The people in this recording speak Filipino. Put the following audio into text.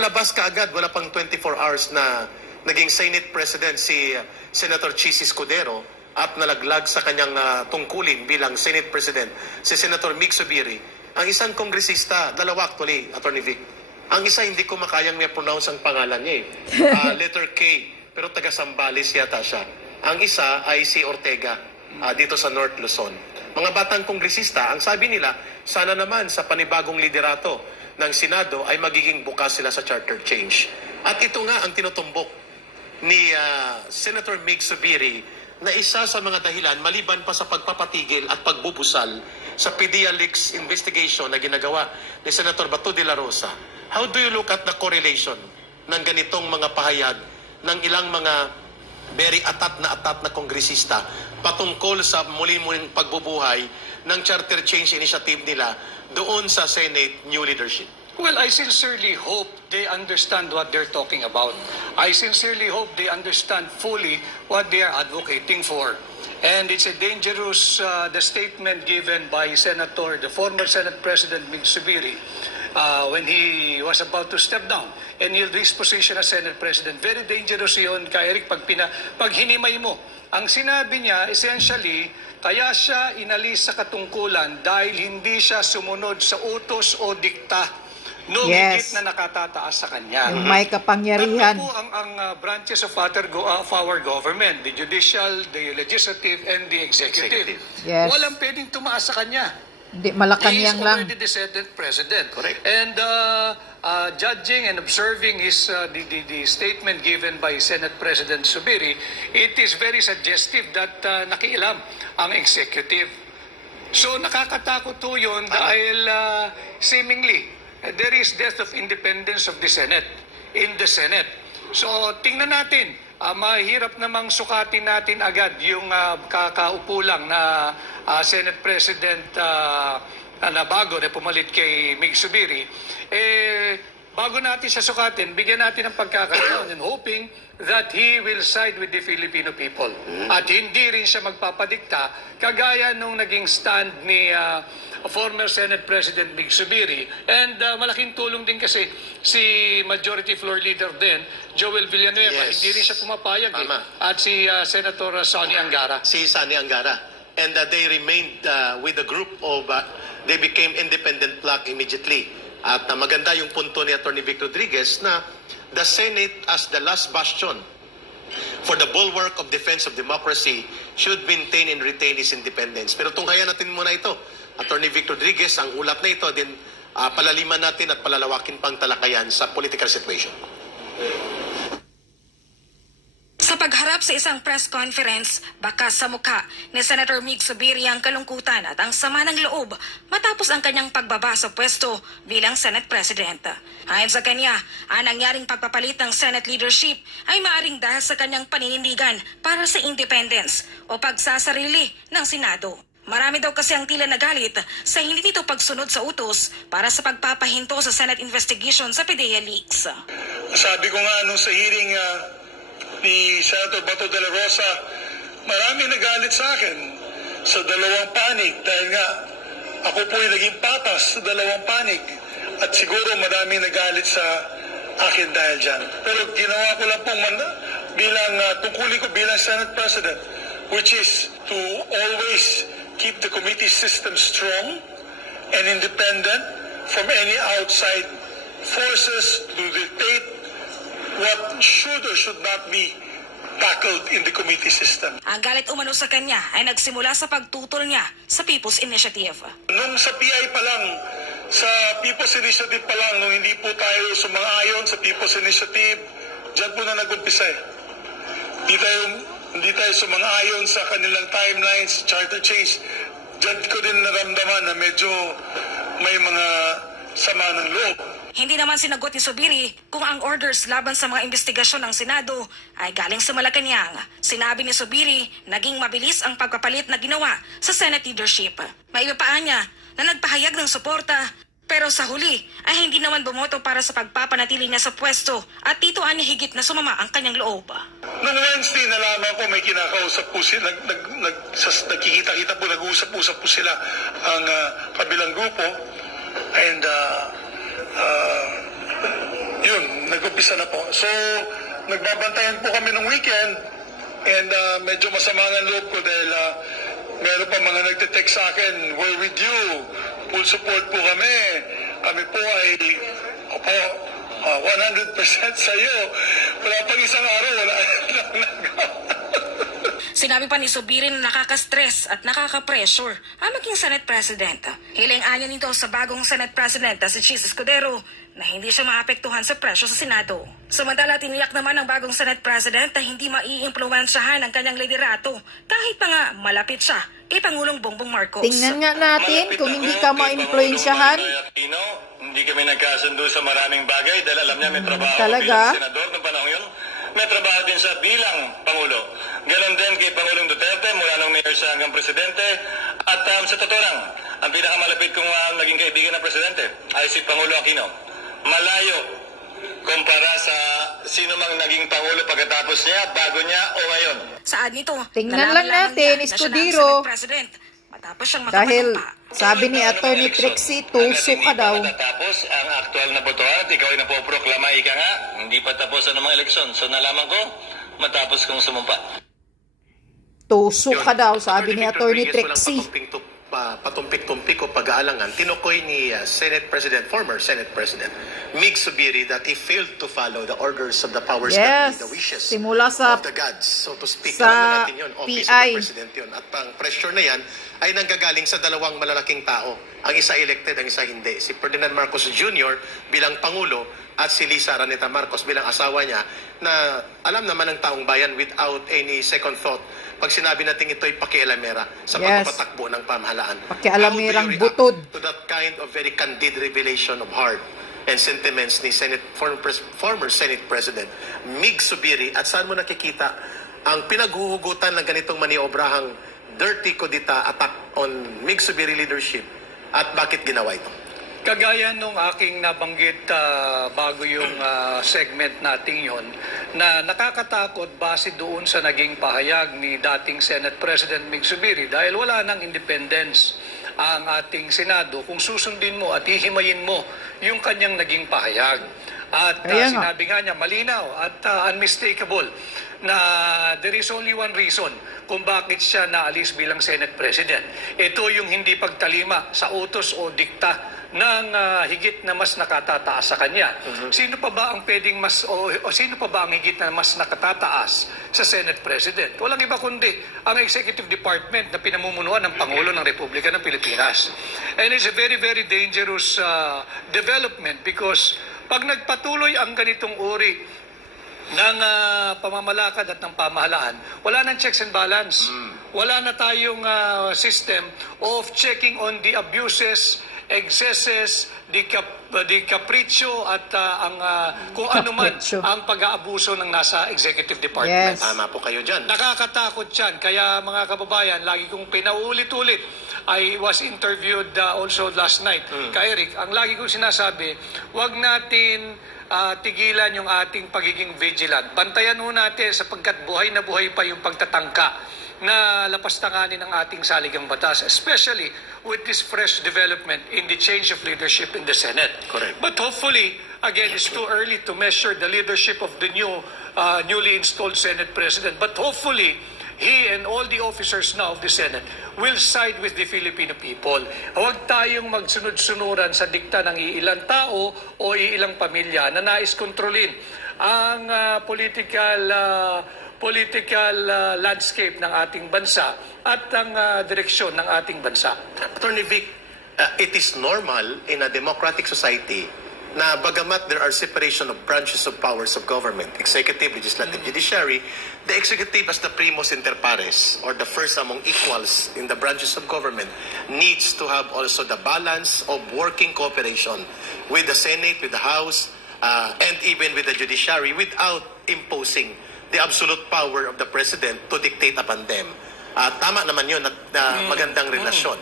Labas ka agad, wala pang 24 hours na naging Senate President si Senator Chis Escudero at nalaglag sa kanyang tungkulin bilang Senate President si Senator Mig Zubiri. Ang isang kongresista, dalawa actually, Attorney Vic. Ang isa hindi ko makayang pronounce ang pangalan niya letter K, pero taga Sambales yata siya. Ang isa ay si Ortega dito sa North Luzon. Mga batang kongresista, ang sabi nila, sana naman sa panibagong liderato ng Senado ay magiging bukas sila sa charter change. At ito nga ang tinutumbok ni Senator Mig Zubiri na isa sa mga dahilan maliban pa sa pagpapatigil at pagbubusal sa PDEA leaks investigation na ginagawa ni Senator Bato de la Rosa. How do you look at the correlation ng ganitong mga pahayag ng ilang mga very atat na kongresista patungkol sa muli-muling pagbubuhay ng charter change initiative nila doon sa Senate new leadership? Well, I sincerely hope they understand what they're talking about. I sincerely hope they understand fully what they are advocating for. And it's a dangerous the statement given by the former Senate President Mig Zubiri when he was about to step down and yield his position as Senate President. Very dangerous yun, Eric, pag hinimay mo. Ang sinabi niya, essentially, kaya siya inalis sa katungkulan dahil hindi siya sumunod sa utos o dikta no higit na nakatataas sa kanya. Yung may kapangyarihan. Tatlo po ang branches of our government, the judicial, the legislative, and the executive. Yes. Walang pwedeng tumaas sa kanya. Malacanang lang. He is already the Senate President. Correct. And judging and observing the statement given by Senate President Zubiri, it is very suggestive that nakialam ang executive. So nakakatakot po yun dahil seemingly there is death of independence of the Senate, in the Senate. So tingnan natin, mahirap namang sukatin natin agad yung kakaupo lang na Senate President na bago na pumalit kay Mig Zubiri. Bago natin siya sukatin, bigyan natin ng pagkakataon and hoping that he will side with the Filipino people. At hindi rin siya magpapadikta kagaya nung naging stand ni former Senate President Mig Zubiri. And malaking tulong din kasi si Majority Floor Leader din, Joel Villanueva. Yes. Hindi rin siya pumapayag At si Senator Sonny Angara. Si Sonny Angara. And they remained with the group of, they became independent bloc immediately. At maganda yung punto ni Atty. Vic Rodriguez na the Senate as the last bastion for the bulwark of defense of democracy should maintain and retain its independence. Pero tunghayan natin muna ito. Atty. Vic Rodriguez, ang ulat na ito din palaliman natin at palalawakin pang talakayan sa political situation. Sa pagharap sa isang press conference, bakas sa mukha ni Senator Mig Zubiri ang kalungkutan at ang sama ng loob matapos ang kanyang pagbaba sa pwesto bilang Senate President. Ayon sa kanya, ang nangyaring pagpapalit ng Senate leadership ay maaring dahil sa kanyang paninindigan para sa independence o pagsasarili ng Senado. Marami daw kasi ang tila nagalit sa hindi nito pagsunod sa utos para sa pagpapahinto sa Senate investigation sa PDEA leaks. Sabi ko nga nung sa hearing ni Senator Bato de la Rosa, marami nagalit sa akin sa dalawang panig dahil nga ako po ay naging patas sa dalawang panig at siguro marami nagalit sa akin dahil dyan. Pero ginawa ko lang pong bilang tungkulin ko bilang Senate President, which is to always keep the committee system strong and independent from any outside forces to dictate what should or should not be tackled in the committee system. Ang galit umano sa kanya ay nagsimula sa pagtutol niya sa People's Initiative. Nung sa PI pa lang, sa People's Initiative pa lang, nung hindi po tayo sumang-ayon sa People's Initiative, dyan po na nag-umpisa eh. Hindi tayo sumang-ayon sa kanilang timelines, charter change. Dyan ko din naramdaman na medyo may mga sama ng loob. Hindi naman sinagot ni Zubiri kung ang orders laban sa mga investigasyon ng Senado ay galing sa Malacanang. Sinabi ni Zubiri, naging mabilis ang pagpapalit na ginawa sa Senate leadership. Maibapaan niya na nagpahayag ng suporta pero sa huli ay hindi naman bumoto para sa pagpapanatili niya sa pwesto at tituan niya higit na sumama ang kanyang loob. Noong Wednesday nalaman ko may kinakausap po sila, nagkikita-kita po, nag-uusap-usap po sila ang kabilang grupo and yun, umpisa na po. So, nagbabantayan po kami ng weekend and medyo masama ng loob ko dahil meron pa mga nagte-text sa akin, we're with you, full support po kami. Kami po ay, 100% sa iyo. Wala pang isang araw, wala lang nagawa. Sinabi pa ni Zubiri na nakaka-stress at nakaka-pressure ang maging Senate President. Hiling-anya nito sa bagong Senate President si Chis Escudero na hindi siya maapektuhan sa presyo sa Senado. Samantala, tiniyak naman ng bagong Senate President na hindi maiimpluwensyahan ang kanyang liderato kahit pa nga malapit siya kay Pangulong Bongbong Marcos. Tingnan nga natin kung hindi ka ma-influensyahan. Hindi kami nagkasundo sa maraming bagay dahil alam niya may trabaho Talaga? bilang senador ng panahon yun. May trabaho din siya bilang Pangulo. Ganon din kay Pangulong Duterte mula nung mayor siya hanggang presidente. At sa totoo lang, ang pinakamalapit kong naging kaibigan ng presidente ay si Pangulo Aquino. Malayo kumpara sa sino mang naging Pangulo pagkatapos niya, bago niya o ngayon. Saan nito? Tingnan lang natin, Escudero. Matapos siyang Dahil makapanumpa. sabi ni Attorney Trixie, tuso ka daw. Tapos ang aktual na botohan at ikaw ay napoproklama, ika nga, hindi pa tapos ang mga eleksyon. So nalaman ko, matapos kong sumumpa. Tuso ka daw, sabi ni Attorney Trixie. Patumpik-tumpik o pag-aalangan, tinukoy ni former Senate President Mig Zubiri that he failed to follow the orders of the powers that be, the wishes simula sa of the gods, so to speak. sa Alam natin yun, Office of PI. the President yun. At ang pressure na yan ay nanggagaling sa dalawang malalaking tao. Ang isa elected, ang isa hindi. Si Ferdinand Marcos Jr. bilang Pangulo at si Lisa Araneta Marcos bilang asawa niya na alam naman ng taong bayan without any second thought pag sinabi natin ito'y pakialamera sa pagpapatakbo ng pamahalaan. Pakialamerang How do you butod. react to that kind of very candid revelation of heart and sentiments ni former Senate President Mig Zubiri? At saan mo nakikita ang pinaghuhugutan ng ganitong maniobrahang dirty kudita attack on Mig Zubiri leadership at bakit ginawa ito? Kagaya nung aking nabanggit bago yung segment nating yon na nakakatakot base doon sa naging pahayag ni dating Senate President Mig Zubiri dahil wala nang independence ang ating Senado kung susundin mo at hihimayin mo yung kanyang naging pahayag. At sinabi nga niya malinaw at unmistakable na there is only one reason kung bakit siya naalis bilang Senate President. Ito yung hindi pagtalima sa utos o dikta ng higit na mas nakatataas sa kanya. Sino pa ba ang pwedeng mas o sino pa ba ang higit na mas nakatataas sa Senate President? Walang iba kundi ang Executive Department na pinamumunuan ng Pangulo ng Republika ng Pilipinas. And it's a very, very dangerous development because pag nagpatuloy ang ganitong uri ng pamamalakad at ng pamahalaan, wala nang checks and balance. Wala na tayong system of checking on the abuses, excesses, di capriccio at kung ano man ang pag-aabuso ng nasa Executive Department. Yes. Tama po kayo dyan. Nakakatakot yan. Kaya mga kababayan, lagi kong pinaulit-ulit. I was interviewed also last night kay Eric. Ang lagi kong sinasabi, wag natin tigilan yung ating pagiging vigilant. Bantayan ho natin sapagkat buhay na buhay pa yung pagtatangka na lapastanganin ng ating saligang batas, especially with this fresh development in the change of leadership in the Senate. Correct. But hopefully, again, it's too early to measure the leadership of the newly installed Senate President. But hopefully, he and all the officers now of the Senate will side with the Filipino people. Huwag tayong magsunod-sunuran sa dikta ng iilang tao o iilang pamilya na nais kontrolin ang political landscape ng ating bansa at ang direksyon ng ating bansa. Attorney Vic, it is normal in a democratic society na bagamat there are separation of branches of powers of government, executive, legislative, judiciary, the executive as the primus inter pares or the first among equals in the branches of government needs to have also the balance of working cooperation with the Senate, with the House, and even with the judiciary without imposing the absolute power of the President to dictate upon them. Tama naman yun at magandang relasyon.